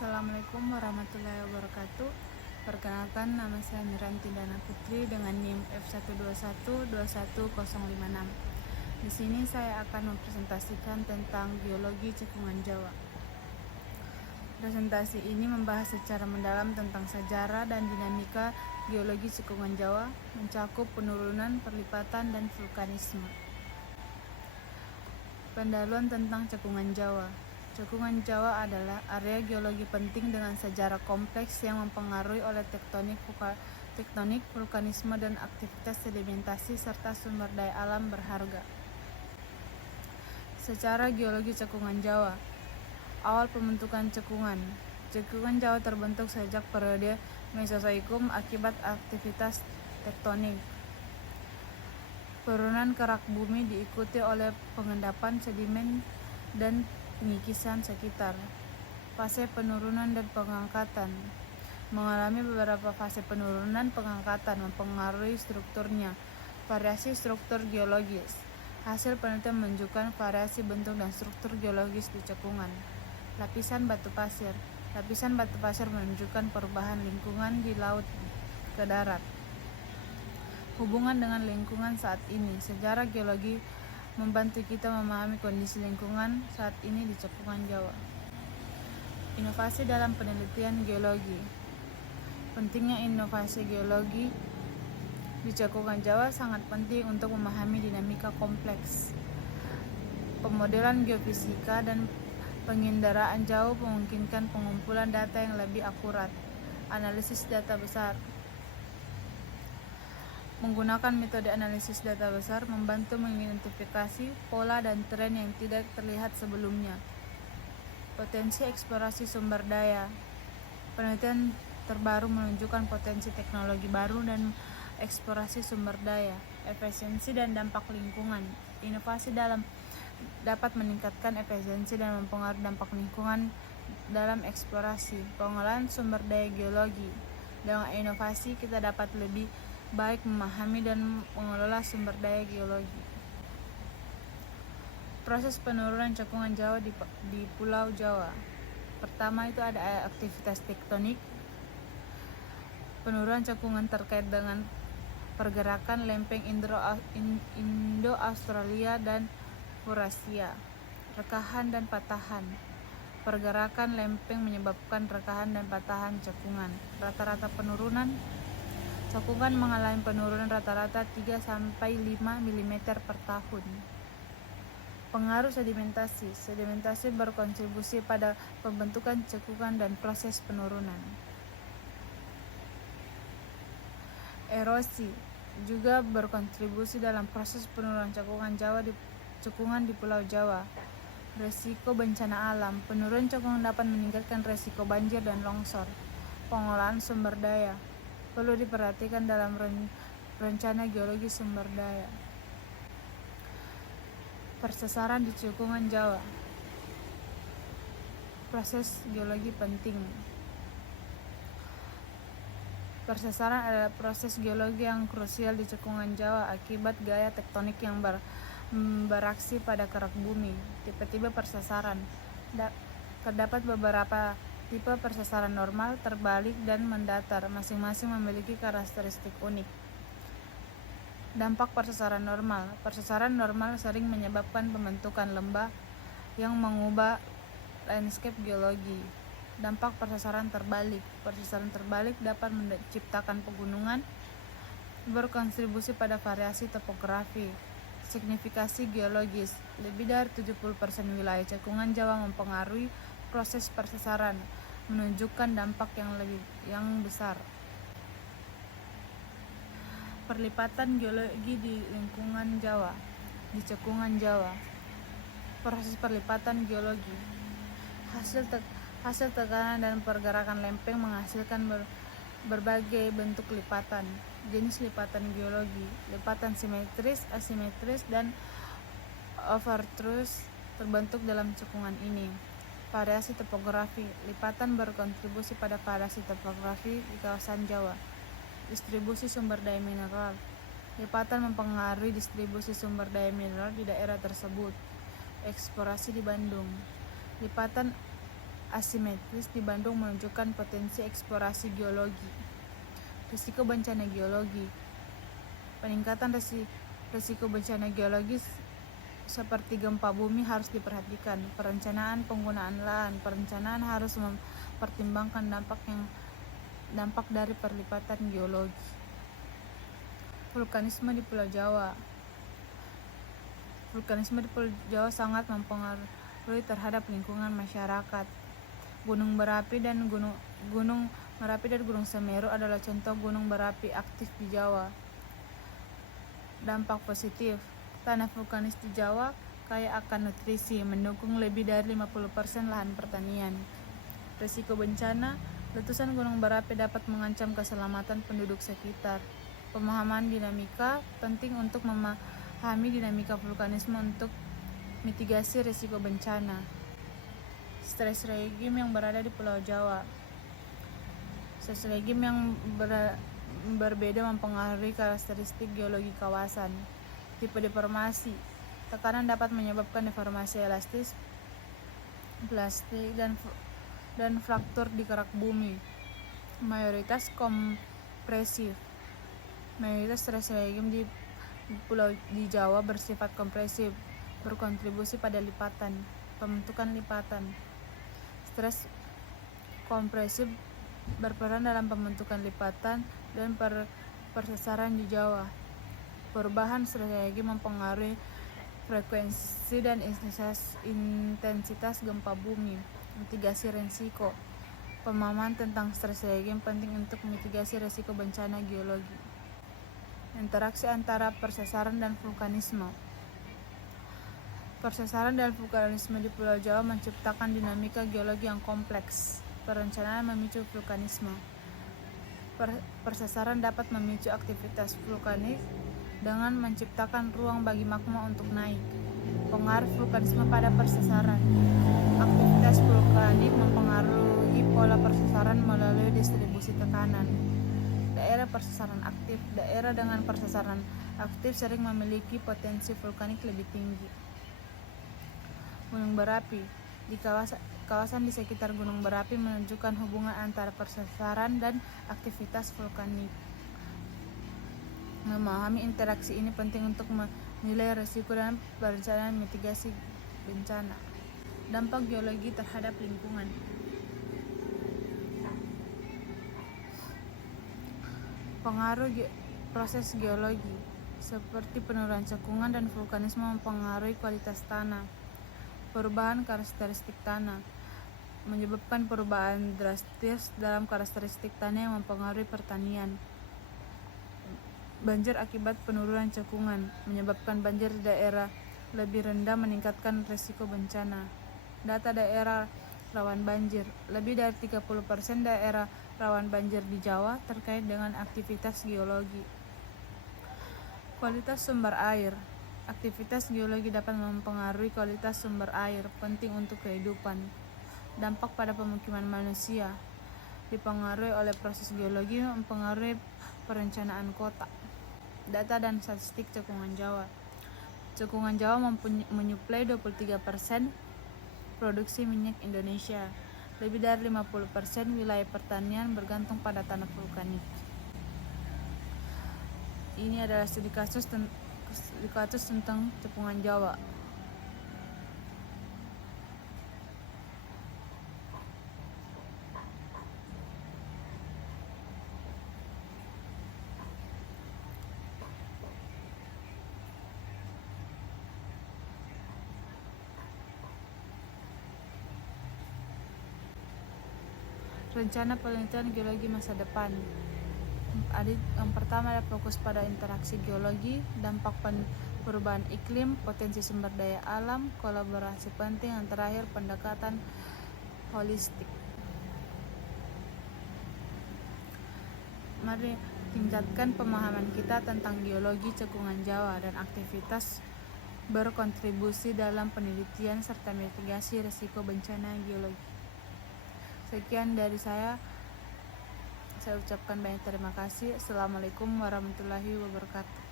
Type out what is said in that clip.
Assalamualaikum warahmatullahi wabarakatuh. Perkenalkan, nama saya Miranti Dana Putri dengan NIM F121211056. Di sini saya akan mempresentasikan tentang geologi cekungan Jawa. Presentasi ini membahas secara mendalam tentang sejarah dan dinamika geologi cekungan Jawa, mencakup penurunan, perlipatan, dan vulkanisme. Pendahuluan tentang cekungan Jawa. Cekungan Jawa adalah area geologi penting dengan sejarah kompleks yang mempengaruhi oleh tektonik, vulkanisme, dan aktivitas sedimentasi serta sumber daya alam berharga. Secara geologi cekungan Jawa. Awal pembentukan cekungan. Cekungan Jawa terbentuk sejak periode Mesozoikum akibat aktivitas tektonik. Penurunan kerak bumi diikuti oleh pengendapan sedimen dan pengikisan sekitar. Fase penurunan dan pengangkatan. Mengalami beberapa fase penurunan pengangkatan mempengaruhi strukturnya. Variasi struktur geologis. Hasil penelitian menunjukkan variasi bentuk dan struktur geologis di cekungan. Lapisan batu pasir. Lapisan batu pasir menunjukkan perubahan lingkungan di laut ke darat. Hubungan dengan lingkungan saat ini. Sejarah geologi membantu kita memahami kondisi lingkungan saat ini di cekungan Jawa. Inovasi dalam penelitian geologi. Pentingnya inovasi geologi di cekungan Jawa sangat penting untuk memahami dinamika kompleks. Pemodelan geofisika dan penginderaan jauh memungkinkan pengumpulan data yang lebih akurat. Analisis data besar. Menggunakan metode analisis data besar membantu mengidentifikasi pola dan tren yang tidak terlihat sebelumnya. Potensi eksplorasi sumber daya. Penelitian terbaru menunjukkan potensi teknologi baru dan eksplorasi sumber daya, efisiensi dan dampak lingkungan. Inovasi dapat meningkatkan efisiensi dan mempengaruhi dampak lingkungan dalam eksplorasi. Pengolahan sumber daya geologi. Dengan inovasi kita dapat lebih baik memahami dan mengelola sumber daya geologi. Proses penurunan cekungan Jawa di Pulau Jawa. Pertama itu ada aktivitas tektonik. Penurunan cekungan terkait dengan pergerakan lempeng Indo-Australia dan Eurasia. Rekahan dan patahan. Pergerakan lempeng menyebabkan rekahan dan patahan cekungan. Rata-rata penurunan. Cekungan mengalami penurunan rata-rata 3-5 mm per tahun. Pengaruh sedimentasi. Sedimentasi berkontribusi pada pembentukan cekungan dan proses penurunan. Erosi juga berkontribusi dalam proses penurunan cekungan di Pulau Jawa. Risiko bencana alam. Penurunan cekungan dapat meningkatkan risiko banjir dan longsor. Pengolahan sumber daya. Perlu diperhatikan dalam rencana geologi sumber daya. Persesaran di cekungan Jawa. Proses geologi penting. Persesaran adalah proses geologi yang krusial di cekungan Jawa akibat gaya tektonik yang beraksi pada kerak bumi. Tipe-tipe persesaran. Terdapat beberapa tipe persesaran normal, terbalik, dan mendatar. Masing-masing memiliki karakteristik unik. Dampak persesaran normal. Persesaran normal sering menyebabkan pembentukan lembah yang mengubah landscape geologi. Dampak persesaran terbalik. Persesaran terbalik dapat menciptakan pegunungan, berkontribusi pada variasi topografi. Signifikasi geologis. Lebih dari 70% wilayah cekungan Jawa mempengaruhi proses persesaran, menunjukkan dampak yang besar. Perlipatan geologi di lingkungan Jawa. Di cekungan Jawa. Proses perlipatan geologi. Hasil tekanan dan pergerakan lempeng menghasilkan berbagai bentuk lipatan. Jenis lipatan geologi. Lipatan simetris, asimetris, dan overthrust terbentuk dalam cekungan ini. Variasi topografi. Lipatan berkontribusi pada variasi topografi di kawasan Jawa. Distribusi sumber daya mineral. Lipatan mempengaruhi distribusi sumber daya mineral di daerah tersebut. Eksplorasi di Bandung. Lipatan asimetris di Bandung menunjukkan potensi eksplorasi geologi. Risiko bencana geologi. Peningkatan risiko bencana geologis seperti gempa bumi harus diperhatikan. Perencanaan penggunaan lahan. Perencanaan harus mempertimbangkan dampak dari perlipatan geologi. Vulkanisme di Pulau Jawa. Vulkanisme di Pulau Jawa sangat mempengaruhi terhadap lingkungan masyarakat. Gunung Merapi dan Gunung Semeru adalah contoh gunung berapi aktif di Jawa. Dampak positif. Tanah vulkanis di Jawa kaya akan nutrisi, mendukung lebih dari 50% lahan pertanian. Risiko bencana. Letusan gunung berapi dapat mengancam keselamatan penduduk sekitar. Pemahaman dinamika. Penting untuk memahami dinamika vulkanisme untuk mitigasi risiko bencana. Stress regime yang berada di Pulau Jawa. Stress regime yang berbeda mempengaruhi karakteristik geologi kawasan. Tipe deformasi. Tekanan dapat menyebabkan deformasi elastis, plastik, dan fraktur di kerak bumi. Mayoritas kompresif. Mayoritas stress regime di Jawa bersifat kompresif, berkontribusi pada pembentukan lipatan. Stres kompresif berperan dalam pembentukan lipatan dan persesaran di Jawa. Perubahan stres regime mempengaruhi frekuensi dan intensitas gempa bumi. Mitigasi risiko. Pemahaman tentang stres regime penting untuk mitigasi risiko bencana geologi. Interaksi antara persesaran dan vulkanisme. Persesaran dan vulkanisme di Pulau Jawa menciptakan dinamika geologi yang kompleks. Perencanaan memicu vulkanisme. Persesaran dapat memicu aktivitas vulkanik dengan menciptakan ruang bagi magma untuk naik. Pengaruh vulkanisme pada persesaran. Aktivitas vulkanik mempengaruhi pola persesaran melalui distribusi tekanan. Daerah persesaran aktif. Daerah dengan persesaran aktif sering memiliki potensi vulkanik lebih tinggi. Gunung berapi. Di kawasan di sekitar gunung berapi menunjukkan hubungan antara persesaran dan aktivitas vulkanik. Memahami interaksi ini penting untuk menilai risiko dan perencanaan mitigasi bencana. Dampak geologi terhadap lingkungan. Pengaruh proses geologi seperti penurunan cekungan dan vulkanisme mempengaruhi kualitas tanah. Perubahan karakteristik tanah menyebabkan perubahan drastis dalam karakteristik tanah yang mempengaruhi pertanian. Banjir akibat penurunan cekungan menyebabkan banjir di daerah lebih rendah, meningkatkan risiko bencana. Data daerah rawan banjir. Lebih dari 30% daerah rawan banjir di Jawa terkait dengan aktivitas geologi. Kualitas sumber air. Aktivitas geologi dapat mempengaruhi kualitas sumber air, penting untuk kehidupan. Dampak pada pemukiman manusia. Dipengaruhi oleh proses geologi, mempengaruhi perencanaan kota. Data dan statistik cekungan Jawa. Cekungan Jawa menyuplai 23% produksi minyak Indonesia. Lebih dari 50% wilayah pertanian bergantung pada tanah vulkanik. Ini adalah studi kasus tentang cekungan Jawa. Rencana penelitian geologi masa depan. Yang pertama adalah fokus pada interaksi geologi, dampak perubahan iklim, potensi sumber daya alam, kolaborasi penting, yang terakhir pendekatan holistik. Mari tingkatkan pemahaman kita tentang geologi cekungan Jawa dan aktivitas berkontribusi dalam penelitian serta mitigasi risiko bencana geologi. Sekian dari saya ucapkan banyak terima kasih. Assalamualaikum warahmatullahi wabarakatuh.